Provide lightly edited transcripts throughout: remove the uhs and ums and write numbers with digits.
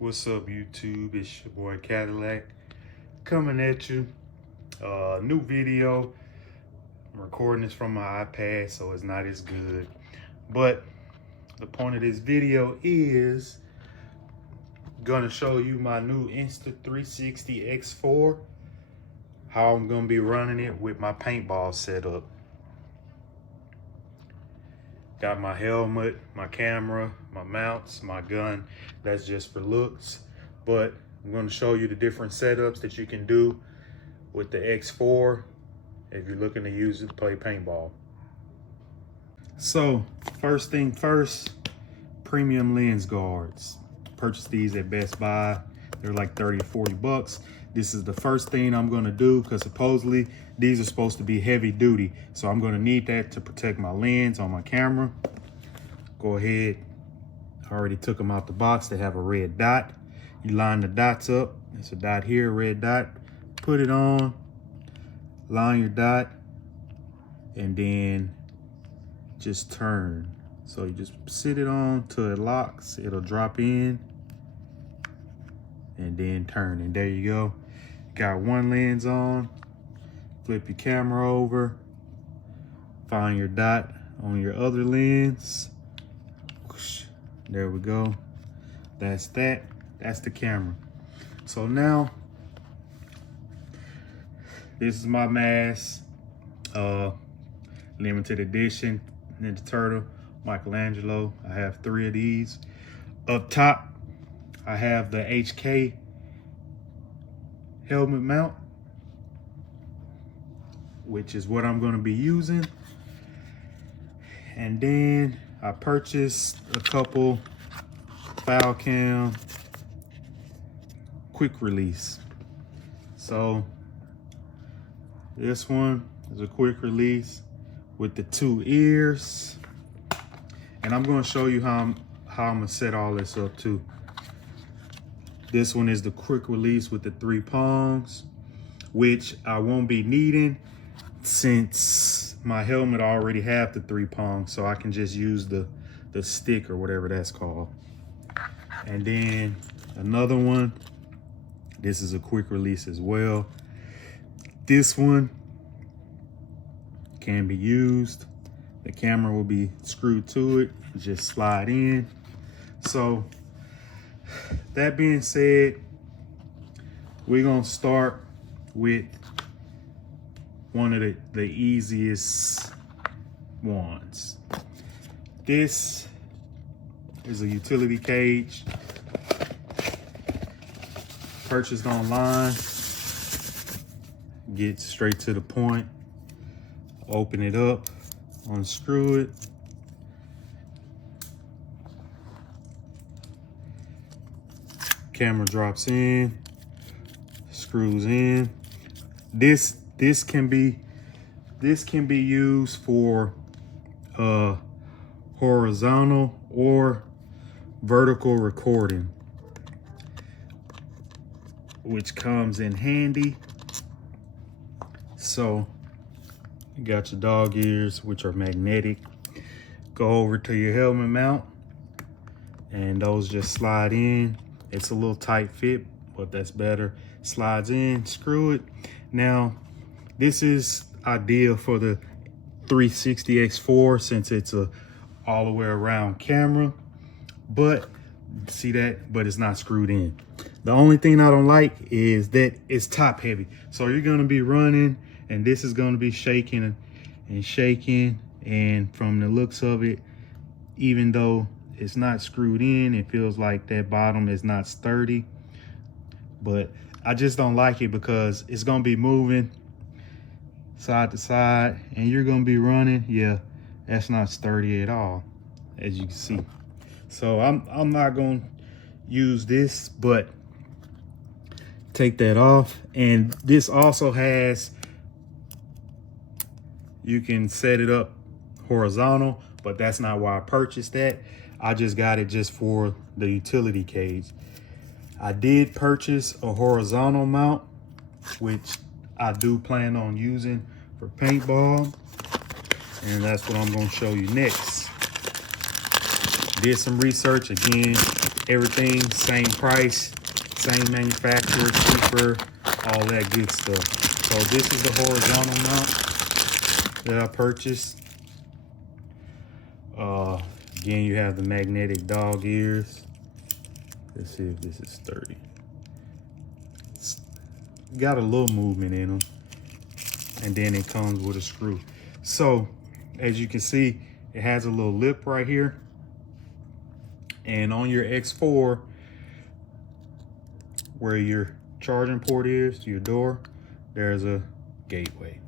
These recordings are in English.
What's up, YouTube? It's your boy Cadillac coming at you. New video. I'm recording this from my iPad, so it's not as good. But the point of this video is gonna show you my new Insta360 X4, how I'm gonna be running it with my paintball setup. Got my helmet, my camera, my mounts, my gun. That's just for looks. But I'm going to show you the different setups that you can do with the X4 if you're looking to use it to play paintball. So first thing first, premium lens guards. Purchased these at Best Buy. They're like 30 or 40 bucks. This is the first thing I'm gonna do because supposedly these are supposed to be heavy duty. So I'm gonna need that to protect my lens on my camera. Go ahead, I already took them out the box. They have a red dot. You line the dots up. There's a dot here, red dot. Put it on, line your dot, and then just turn. So you just sit it on till it locks. It'll drop in and then turn, and there you go. Got one lens on. Flip your camera over, find your dot on your other lens. Whoosh. There we go. That's that. That's the camera. So now, this is my mask. Limited edition Ninja Turtle, Michelangelo. I have 3 of these. Up top, I have the HK helmet mount, which is what I'm going to be using. And then I purchased a couple FALCAM quick release. So this one is a quick release with the 2 ears. And I'm going to show you how I'm going to set all this up too. This one is the quick release with the 3 pongs, which I won't be needing since my helmet already have the 3 pongs, so I can just use the stick or whatever that's called. And then another one, this is a quick release as well. This one can be used. The camera will be screwed to it, just slide in. So that being said, we're gonna start with one of the easiest ones. This is a utility cage, purchased online. Get straight to the point. Open it up, unscrew it. Camera drops in, screws in. This can be used for horizontal or vertical recording, which comes in handy. So you got your dog ears, which are magnetic. Go over to your helmet mount, and those just slide in. It's a little tight fit, but that's better. Slides in, screw it. Now, this is ideal for the 360 X4 since it's a all the way around camera. But see that? But it's not screwed in. The only thing I don't like is that it's top heavy. So you're gonna be running, and this is gonna be shaking and shaking. And from the looks of it, even though it's not screwed in, it feels like that bottom is not sturdy. But I just don't like it because it's gonna be moving side to side and you're gonna be running. Yeah, that's not sturdy at all, as you can see. So I'm not gonna use this, but take that off. And this also has, you can set it up horizontal, but that's not why I purchased that. I just got it just for the utility cage. I did purchase a horizontal mount, which I do plan on using for paintball. And that's what I'm gonna show you next. Did some research again. Everything, same price, same manufacturer, cheaper, all that good stuff. So this is the horizontal mount that I purchased. Again, you have the magnetic dog ears. Let's see if this is sturdy. It's got a little movement in them. And then it comes with a screw. So, as you can see, it has a little lip right here. And on your X4, where your charging port is to your door, there's a gateway.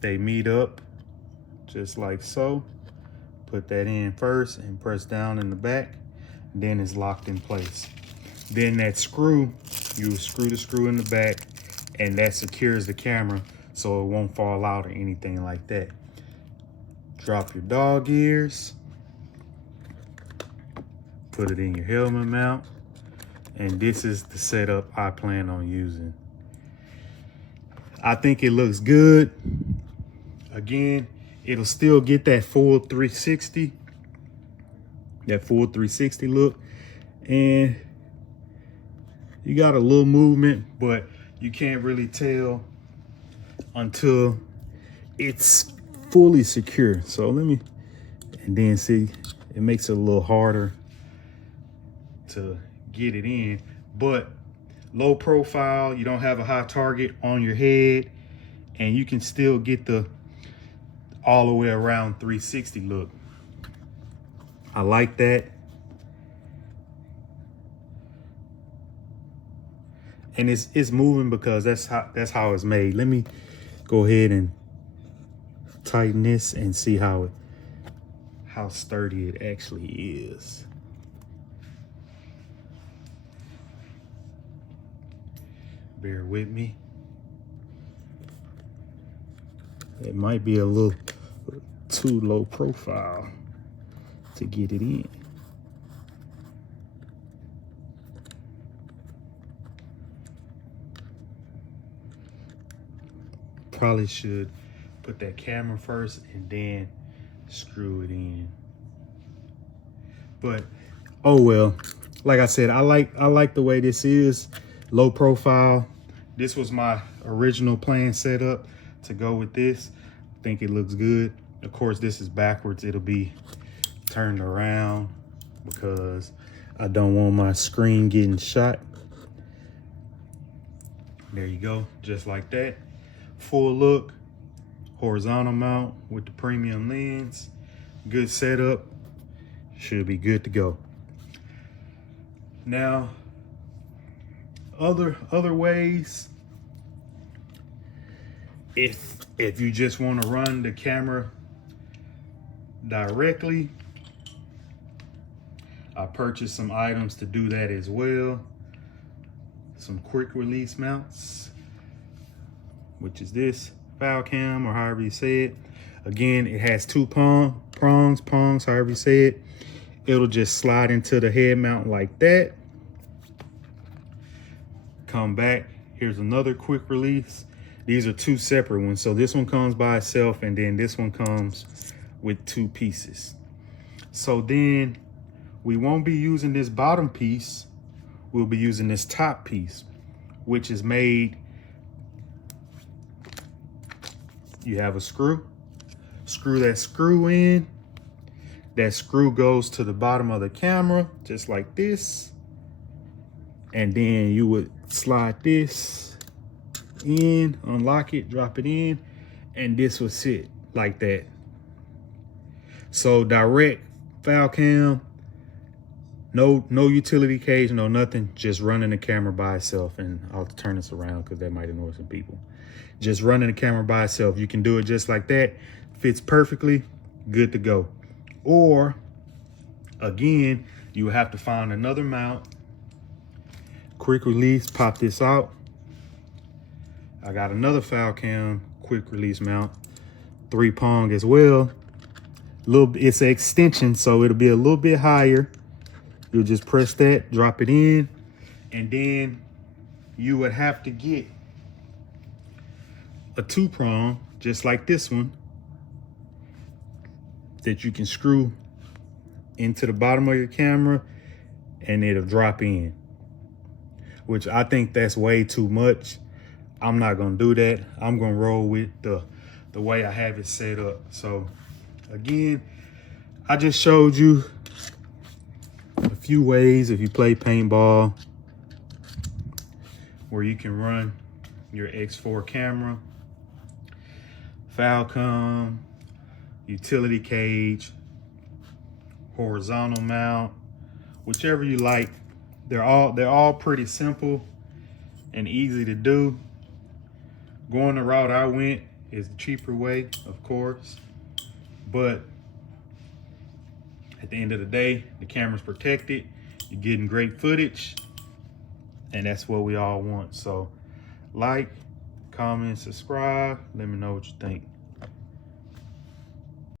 They meet up just like so. Put that in first and press down in the back. Then it's locked in place. Then that screw, you screw the screw in the back, and that secures the camera so it won't fall out or anything like that. Drop your dog ears. Put it in your helmet mount. And this is the setup I plan on using. I think it looks good. Again, it'll still get that full 360. That full 360 look. And you got a little movement, but you can't really tell until it's fully secure. So let me, and then see, it makes it a little harder to get it in, but low profile, you don't have a high target on your head, and you can still get the all the way around 360 look. I like that. And it's moving because that's how it's made. Let me go ahead and tighten this and see how sturdy it actually is. Bear with me. It might be a little too low profile to get it in. Probably should put that camera first and then screw it in. But oh well. Like I said, I like the way this is. Low profile. This was my original plan setup to go with this. I think it looks good. Of course, this is backwards. It'll be turned around because I don't want my screen getting shot. There you go, just like that. Full look, horizontal mount with the premium lens. Good setup, should be good to go. Now, other ways, if you just want to run the camera directly, I purchased some items to do that as well. Some quick release mounts, which is this FALCAM, or however you say it. Again, it has two prongs, however you say it. It'll just slide into the head mount like that. Come back, here's another quick release. These are two separate ones. So this one comes by itself, and then this one comes with two pieces. So then we won't be using this bottom piece. We'll be using this top piece, which is made, you have a screw. Screw that screw in. That screw goes to the bottom of the camera, just like this. And then you would slide this in, unlock it, drop it in, and this would sit like that. So direct FALCAM, no utility cage, no nothing, just running the camera by itself. And I'll turn this around because that might annoy some people. Just running the camera by itself. You can do it just like that. Fits perfectly, good to go. Or again, you have to find another mount. Quick release, pop this out. I got another FALCAM quick release mount, 3 pong as well. It's an extension, so it'll be a little bit higher. You'll just press that, drop it in, and then you would have to get a 2 prong, just like this one, that you can screw into the bottom of your camera and it'll drop in, which I think that's way too much. I'm not gonna do that. I'm gonna roll with the way I have it set up. So again, I just showed you a few ways if you play paintball where you can run your X4 camera, FALCAM, utility cage, horizontal mount, whichever you like. They're all pretty simple and easy to do. Going the route I went is the cheaper way, of course, but at the end of the day, the camera's protected, you're getting great footage, and that's what we all want. So like, comment, subscribe, let me know what you think.